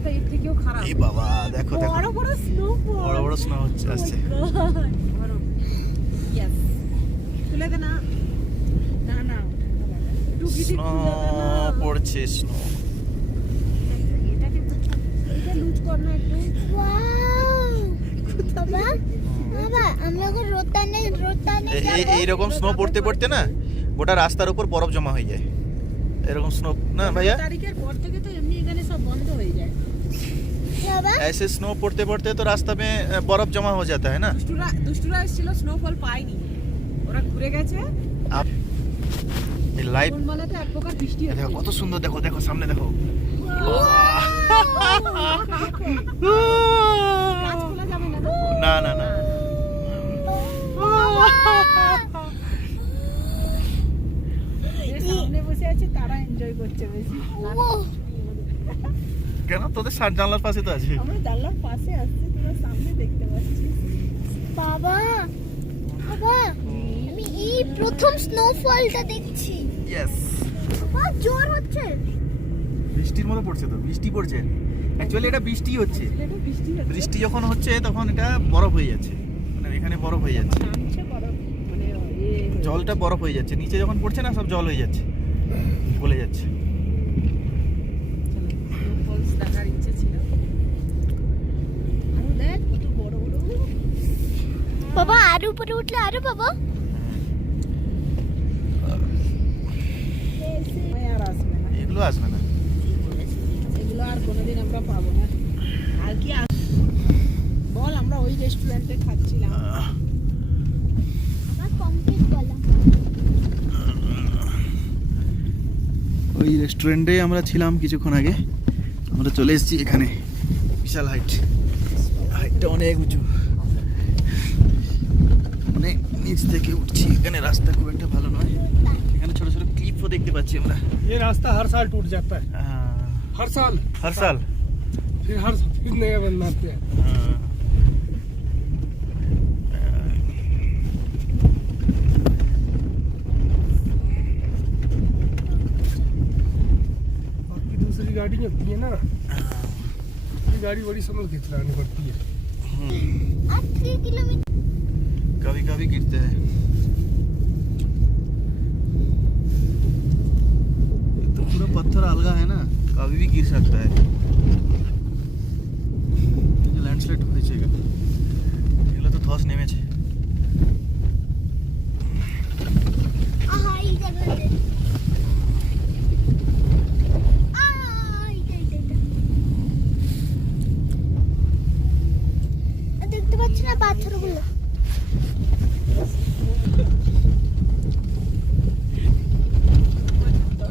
রাস্তা এর থেকেও খারাপ। এই বাবা দেখো দেখো বড় বড় স্নো বড় বড় স্নো হচ্ছে আসছে। ইয়েস তুলে দে না না না স্নো পড়ছে স্নো। এটা লুজ কর না একটু। ওয়াও বাবা বাবা আমরা এখন রোতানে এইরকম স্নো পড়তে পড়তে না গোটা রাস্তার উপর বরফ জমা হয়ে যায় এরকম স্নো না भैया। তারিখের পর থেকে তো এমনি এখানে সব বন্ধ হয়ে যায়। বাবা ऐसे स्नो पड़ते पड़ते तो रास्ता में बर्फ जमा हो जाता है ना। দুষ্টুরা এসেছিল স্নোফল পায়নি, ওরা ঘুরে গেছে। आप ये लाइव কোন বলাতে এক প্রকার বৃষ্টি হচ্ছে। देखो কত সুন্দর, দেখো দেখো সামনে দেখো। কাজ খোলা যাবে না না না না সামনে বসে আছে তারা এনজয় করছে বেশি। কেন তোদের সাত জানলার পাশে তো আছে। আমরা জানলার পাশে আসছি, তোরা সামনে দেখতে পাচ্ছিস। বাবা বাবা আমি এই প্রথম স্নোফলটা দেখছি। ইয়েস বাবা জোর হচ্ছে। বৃষ্টির মতো পড়ছে, তো বৃষ্টি পড়ছে। অ্যাকচুয়ালি এটা বৃষ্টি হচ্ছে। এটা বৃষ্টি হচ্ছে। বৃষ্টি যখন হচ্ছে তখন এটা বরফ হয়ে যাচ্ছে, মানে এখানে বরফ হয়ে যাচ্ছে, নামছে বরফ, মানে জলটা বরফ হয়ে যাচ্ছে। নিচে যখন পড়ছে না সব জল হয়ে যাচ্ছে, গলে যাচ্ছে। ফলস দেখার ইচ্ছে ছিল। আরো দেখ কত বড় বড়। বাবা আর উপরে উঠলে আরো বাবা আর আসবে না, এগুলো আসবে না। এগুলো আর কোনোদিন আমরা পাবো না। আর কি বল, আমরা ওই রেস্টুরেন্টে খাচ্ছিলাম। আমার কমপ্লিট বলা। ওই রেস্টুরেন্টে আমরা ছিলাম কিছুক্ষণ আগে, আমরা চলে এসেছি এখানে। বিশাল হাইটটা অনেক উঁচু, অনেক নিচ থেকে উঠছি। এখানে রাস্তা খুব একটা ভালো নয়, এখানে ছোট ছোট ক্লিপও দেখতে পাচ্ছি আমরা। ये रास्ता हर साल टूट जाता है, हर साल हर साल फिर नया बनाते हैं। बाकी दूसरी गाड़ी होती है ना, ये गाड़ी बड़ी संभल के चलानी पड़ती है। আর 3 কিলোমিটার कभी कभी गिरते हैं। तो पूरा पत्थर अलगा है ना, कभी भी गिर सकता है। ল্যান্ডস্লাইড হয়েছে এগুলো তো ধস নেমেছে। আহা এই জায়গাতে দেখতে পাচ্ছি না পাথরগুলো।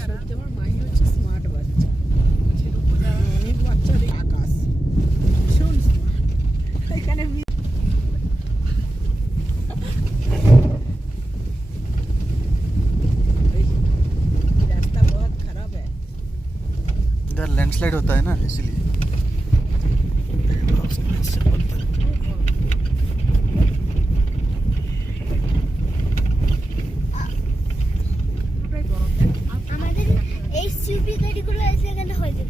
সত্যি আমার মাইন্ড হচ্ছে স্মার্ট বাচ্চা। অনেক বাচ্চা আকাশ ভীষণ স্মার্ট। এখানে रास्ता बहुत खराब है। इधर लैंडस्लाइड होता है ना, इसलिए আমাদের এই সিউপি গাড়িগুলো এসে এখানে হয়ে যেত।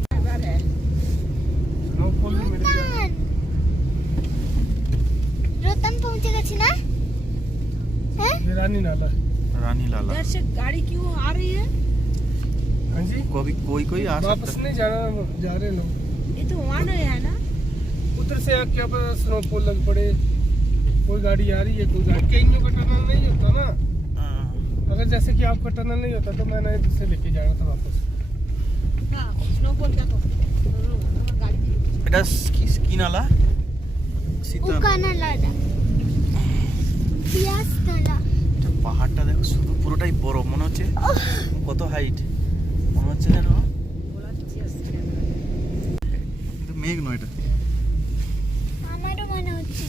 स्नोफॉल भी मेरे लिए রোতান রোতান পৌঁছে গেছি না? হ্যাঁ ये रानी नाला है। रानी लाला। इधर से गाड़ी क्यों आ रही है? हाँ जी, कोई कोई कोई आ वापस सकता है। नहीं जाना, जा रहे लोग। ये तो वहाँ नहीं है ना। उधर से आप क्या पता स्नोफॉल लग पड़े, कोई गाड़ी आ रही है, कोई गाड़ी। कईयों का टनल नहीं होता ना, अगर जैसे कि आपका टनल नहीं होता तो मैंने इधर से लेके जाना था वापस। हाँ स्नोफॉल देखो गाड़ी এটা কি নালা? সীতা উকানা লাডা পিয়াস নালা। এটা পাহাড়টা দেখো, শুধু পুরোটাই বরফ মনে হচ্ছে। কত হাইট মনে হচ্ছে যেন, কিন্তু মেঘ নয় এটা। আমারও মনে হচ্ছে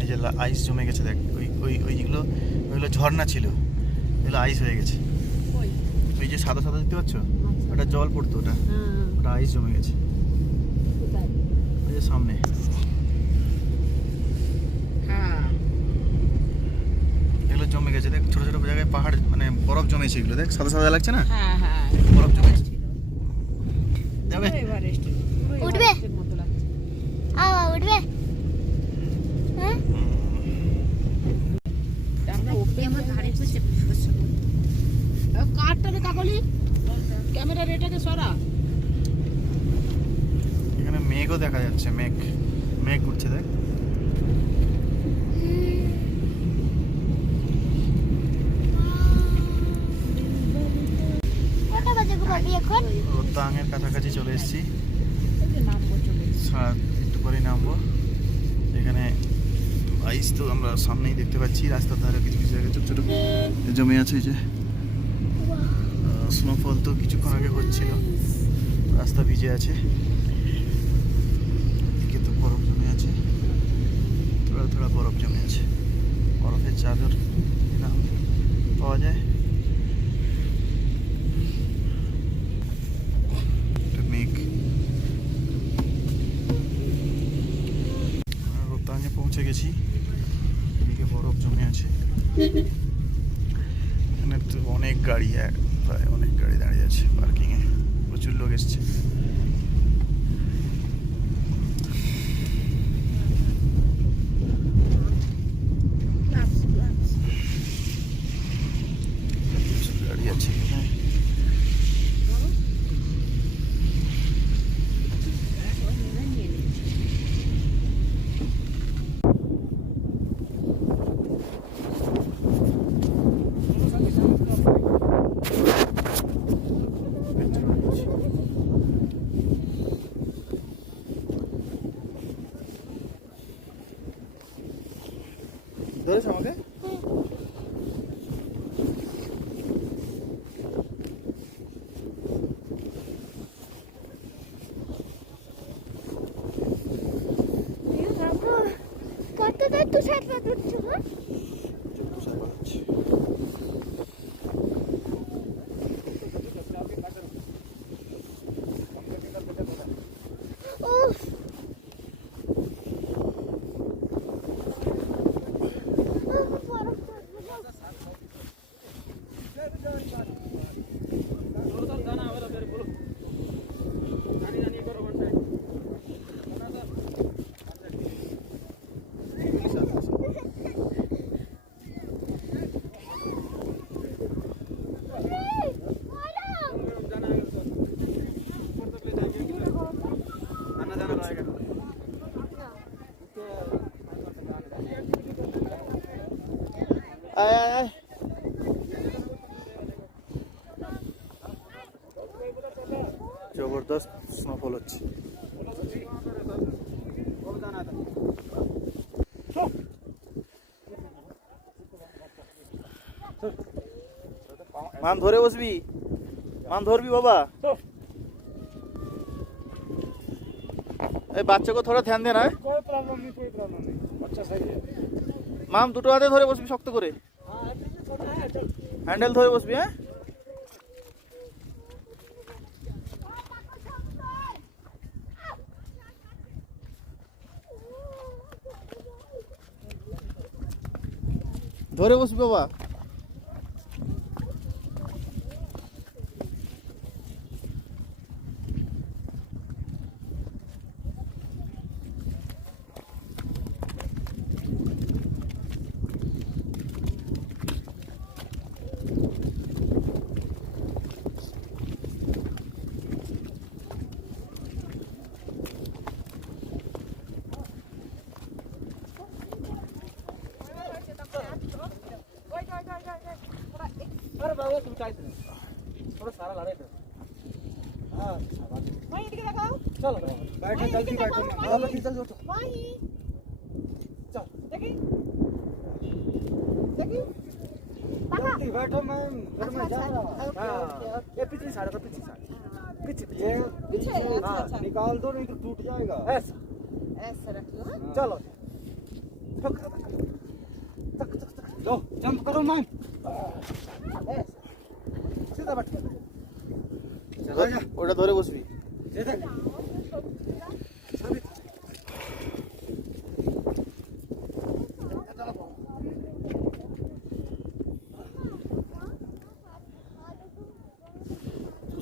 এই যে আইস জমে গেছে দেখ, ওই ওই ওইগুলো ওইগুলো ঝর্ণা ছিল, এগুলো আইস হয়ে গেছে। ওই যে সাদা সাদা দেখতে পাচ্ছ, ওটা জল পড়তো, ওটা আইস জমে গেছে। ওই যে সামনে हाँ এগুলো জমে গেছে দেখ, ছোট ছোট জায়গায় পাহাড় মানে বরফ জমেছে, এগুলো দেখ সাদা সাদা লাগছে না, হ্যাঁ হ্যাঁ বরফ জমেছে। যাবে এভারেস্ট উঠবে? মতো লাগছে। উঠবে? হ্যাঁ আমরা ওপরে আমার ধারে করছে কাঠটা রে কাকলি, ক্যামেরার এটাকে সরা। এখানে মেঘও দেখা যাচ্ছে, মেঘ মেঘ উঠছে দেখ। কটা বাজে গো ভাবি এখন? রোহতাংয়ের কাছাকাছি চলে এসেছি, এই যে নামবো চলে এসেছি। একটু পরেই নামবো। এখানে আইস তো আমরা সামনেই দেখতে পাচ্ছি, রাস্তার ধারে কিছু কিছু জায়গায় ছোট ছোট জমে আছে। এই যে স্নোফল তো কিছুক্ষণ আগে হচ্ছিল, রাস্তা ভিজে আছে, এদিকে তো বরফ জমে আছে, থোড়া থোড়া বরফ জমে আছে। বরফের চাদর নাম পাওয়া যায়। একটা মেঘ। রোহতাংয়ে পৌঁছে গেছি, এদিকে বরফ জমে আছে। এখানে তো অনেক গাড়ি, প্রায় অনেক গাড়ি দাঁড়িয়ে আছে পার্কিংয়ে, প্রচুর লোক এসছে। প্রচুর গাড়ি আছে এখানে। ধরেছ আমাকে? কতটা তুষারপাত উঠছে গো? উফ, বরফ পড়ছে গো। আয় আয় আয়। জবরদস্ত স্নোফল হচ্ছে। মান ধরে বসবি, মান ধরবি বাবা। এই বাচ্চা को थोड़ा ध्यान देना है। कोई प्रॉब्लम नहीं, अच्छा सही है। মাম দুটো হাতে ধরে বসবি শক্ত করে, হ্যান্ডেল ধরে বসবি। হ্যাঁ ধরে বসবি বাবা। अरे बाबा तुम चाय थोड़ा सारा ला रहे थे। हाँ वहीं इधर लगाओ। चलो बैठो जल्दी बैठो। चलो जल्दी उठो। वहीं चल देखी देखी जल्दी बैठो, मैं घर में जा रहा हूँ। ओके, हाँ ओके, ओके। ये पिछली साइड का पिछली साइड पीछे पीछे, ये अच्छा, हाँ अच्छा। निकाल दो नहीं तो टूट जाएगा। ऐसा ऐसा रख लो। हाँ? चलो लो जंप करो मैम। सीधा बैठ ওটা ধরে বসবি। सीधा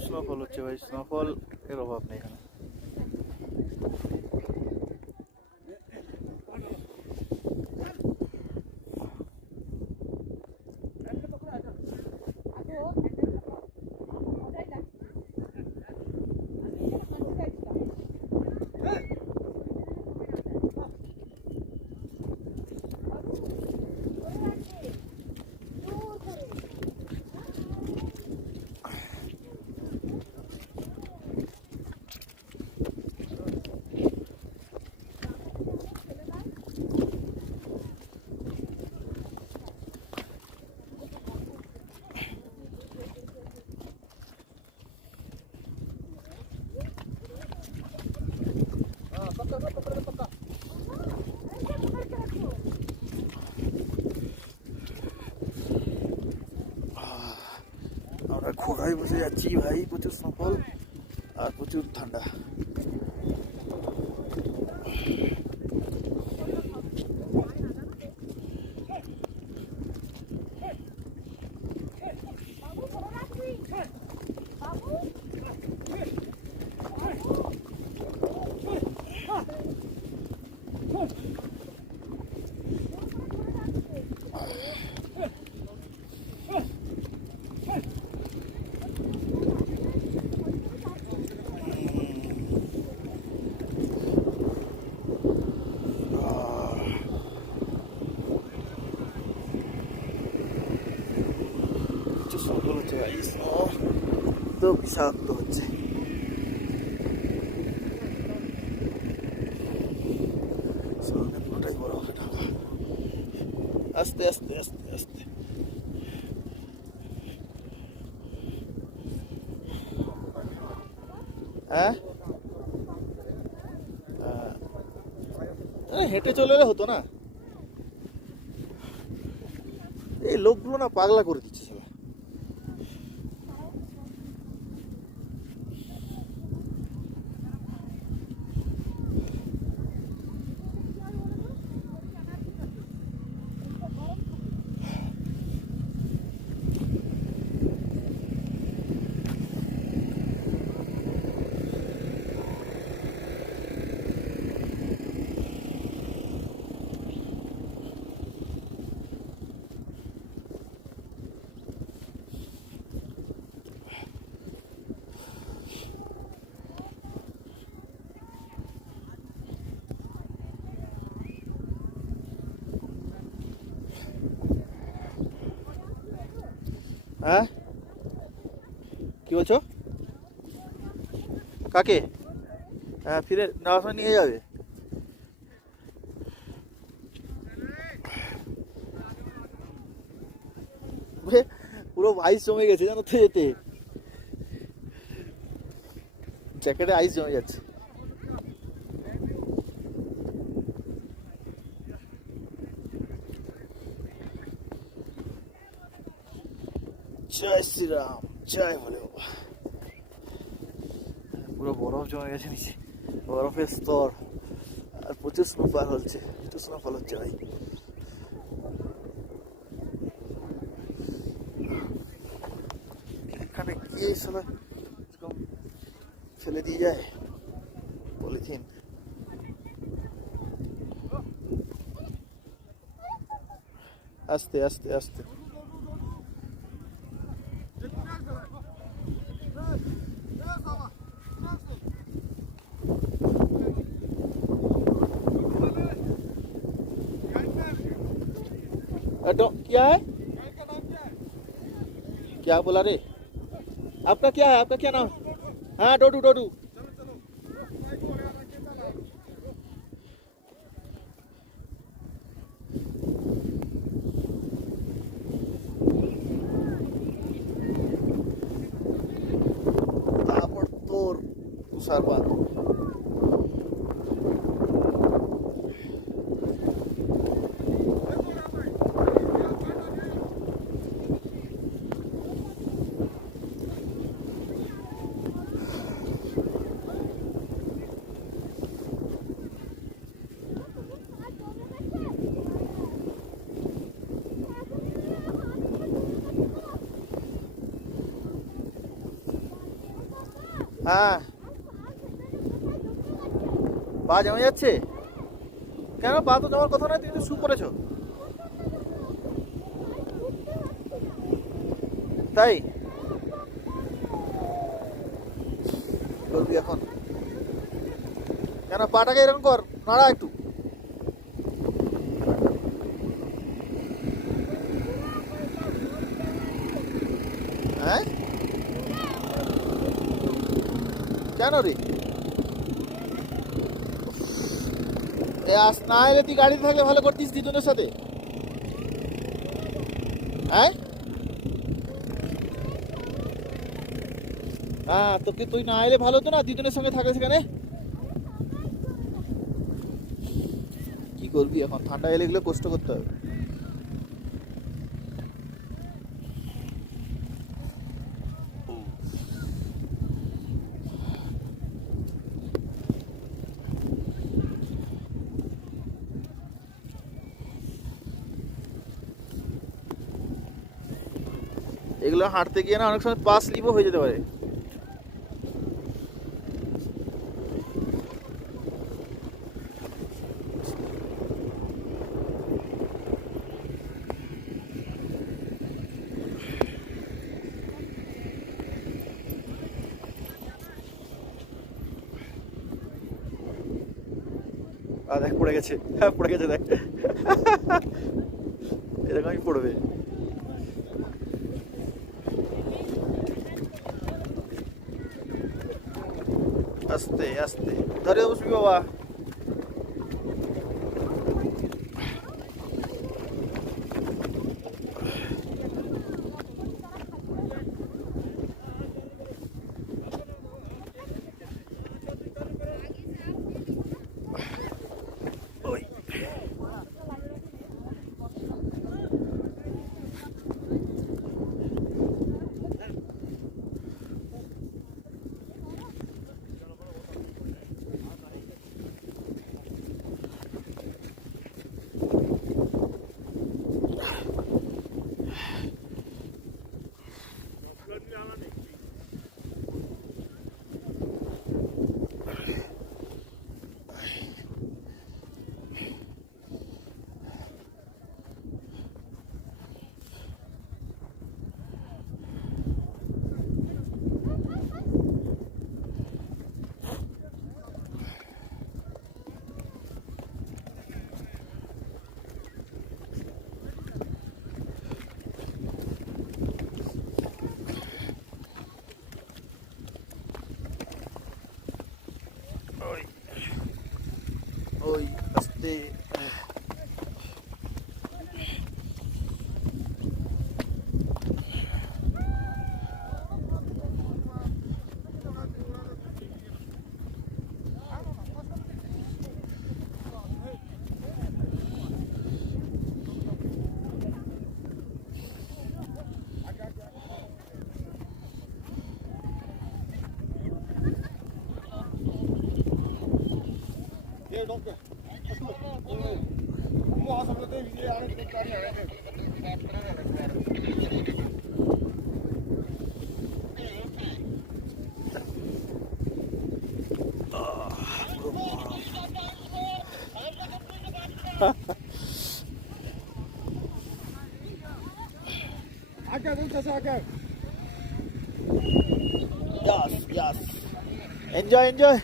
স্নোফল হচ্ছে ভাই, স্নোফল এর অভাব নেই এখানে। আমরা ঘোড়ায় বসে যাচ্ছি ভাই, প্রচুর স্নোফল আর প্রচুর ঠান্ডা। প্রচুর স্নোফল হচ্ছে ভাই, স্নো তো বিষাক্ত হচ্ছে। সামনে পুরোটাই বরফে ঢাকা। আস্তে আস্তে আস্তে আস্তে। হ্যাঁ, হেঁটে চলে এলে হতো না। এই লোকগুলো না পাগলা করে দিচ্ছে সবাই। হ্যাঁ, কি বলছো? কাকে? হ্যাঁ, ফিরে নেওয়ার সময় নিয়ে যাবে। পুরো আইস জমে গেছে জানো তো, যেতে জ্যাকেটে আইস জমে যাচ্ছে। জয় শ্রীরাম, জয় বলে বাবা। পুরো বরফ জমে গেছে নিচে, বরফের স্তর, আর প্রচুর স্নোফল হচ্ছে, প্রচুর স্নোফল হচ্ছে ভাই। এখানে গিয়ে সবাই ফেলে দিয়ে যায় পলিথিন। আস্তে আস্তে আস্তে। क्या है? क्या बोला रे? आपका क्या है? आपका क्या नाम? हाँ, डोडू डोडू। ताबड़तोड़ तुषारपात। হ্যাঁ পা জমে যাচ্ছে কেন? পা তো জমার কথা নয়, তুমি তো শু পরেছো। তাই করবি এখন? কেন পাটাকে এরকম কর, নাড়া একটু। হ্যাঁ কেন রে? না এলে তুই গাড়িতে থাকলে ভালো করতিস দিদুনের সাথে। হ্যাঁ হ্যাঁ তোকে তুই না এলে ভালো হতো না, দিদুনের সঙ্গে থাকে সেখানে। কি করবি এখন? ঠান্ডা এলে এগুলো কষ্ট করতে হবে। এগুলো হাঁটতে গিয়ে না অনেক সময় পা স্লিপও হয়ে যেতে পারে। দেখ পড়ে গেছে, হ্যাঁ পড়ে গেছে দেখ। এরকমই পড়বে। আস্তে আস্তে ধরে বসবি বাবা। ওই আস্তে Yes, yes. Enjoy, enjoy.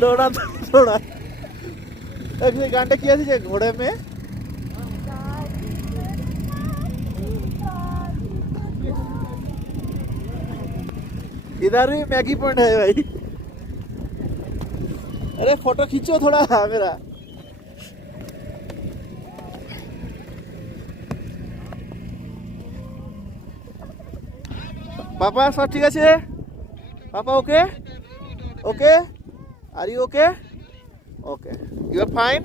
दौड़ा दौड़ा गांडा किया थी घोड़े में। इधर भी मैगी पॉइंट है भाई। अरे फोटो खींचो थोड़ा मेरा। पापा सब ठीक है? पापा okay? Okay? Are you okay? Okay. You are fine?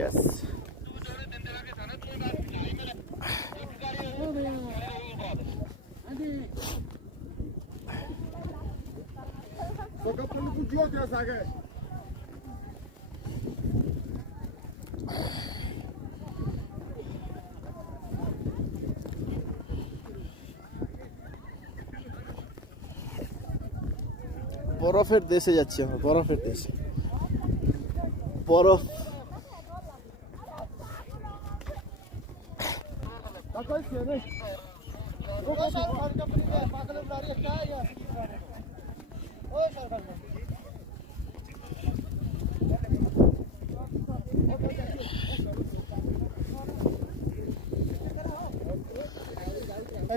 Yes. বরফের দেশে যাচ্ছি আমরা, বরফের দেশে। বরফ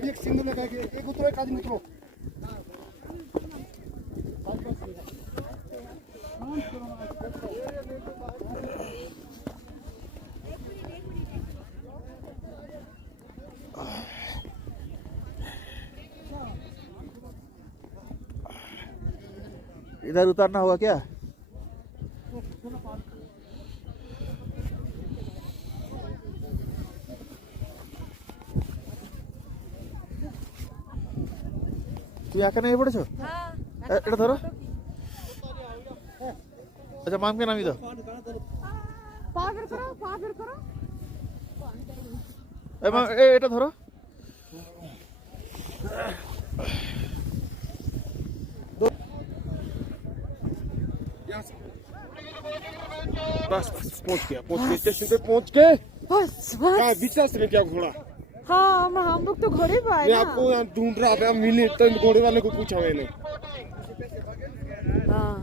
एक सिंगल लगा के एक उतरो एक आदमी उतरो इधर उतरना होगा क्या? তুমি একা নেমে পড়েছো? এটা ধরো। আচ্ছা মামকে নামিয়ে দাও। এটা ধরো। बस पहुंच गया स्टेशन पे पहुंच के बस क्या विश्वास ने क्या घोड़ा हाँ हम लोग तो घोड़े पे आए मैं ना। आपको यहाँ ढूंढ रहा था मिले तो घोड़े वाले को पूछा मैंने हाँ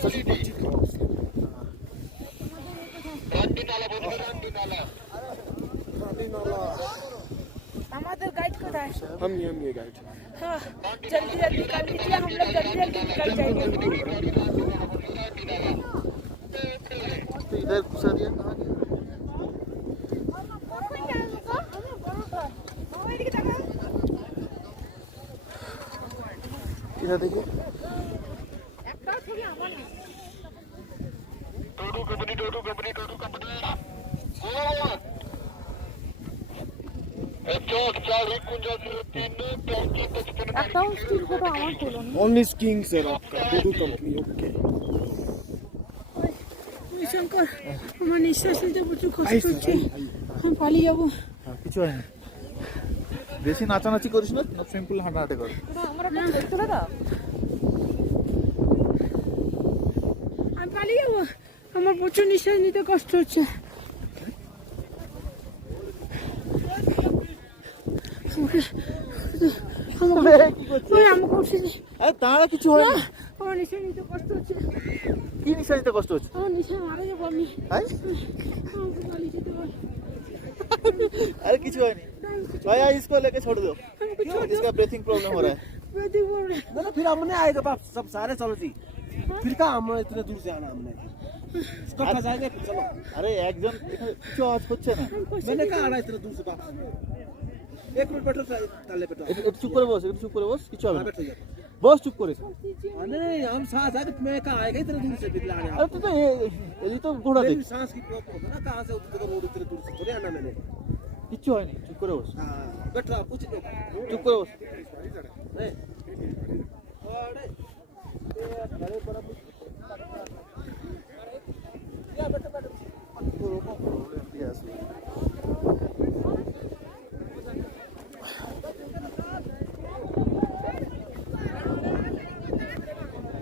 सभी बातचीत करो उससे। हमारे गाइड को था। हम ये गाइड हाँ जल्दी जल्दी कर लीजिए, हम लोग जल्दी जल्दी निकल जाएंगे। इधर घुसा दिया कहाँ गया? इधर देखिए ओनली स्कीइंग सर आपका डोडू कंपनी ओके শঙ্কর আমার নিঃশ্বাস নিতে প্রচুর কষ্ট হচ্ছে, আমি পালিয়ে যাবো। কিছু হয় না, বেশি নাচানাচি করিস না, সিম্পল হাঁটাহাঁটি কর। আমি পালিয়ে যাবো, আমার প্রচুর নিঃশ্বাস নিতে কষ্ট হচ্ছে। তারা কিছু হয় না, আমার নিঃশ্বাস নিতে কষ্ট হচ্ছে। কি নিঃশ্বাস নিতে কষ্ট হচ্ছে? আমার নিঃশ্বাস মারা যাবো আমি। আমাকে পালিয়ে যেতে বল। अरे किसी हुआ नहीं भैया, इसको लेके छोड़ दो, इसका ब्रीथिंग प्रॉब्लम हो रहा है। ब्रीथिंग बोल रहे ना फिर हमने आएगा बाप सब सारे चलो जी फिर कहाँ हम इतने दूर से आना हमने इसको फंसाएंगे फिर चलो अरे একজন কিছু আওয়াজ হচ্ছে না, मैंने कहा आना इतने दूर से बाप एक मिनट बैठो ताले बैठो একটু চুপ করে বস, একটু চুপ করে বস, কিছু হবে না, बैठो जाओ বস চুপ করে। नहीं हम साथ आए मैं कहाँ आएगा इतने दूर से फिर लाने अरे तो ये तो घोड़ा देख, मेरी सांस की प्रॉब्लम होता ना कहाँ से उतर रोड इतने दूर से थोड़ी आना मैंने কিছু হয়নি, চুপ করে বস, हाँ बैठो आप कुछ नहीं চুপ করে বস। नहीं अरे बड़े बड़ा या बैठो बैठो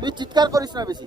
তুই চিৎকার করিস না বেশি।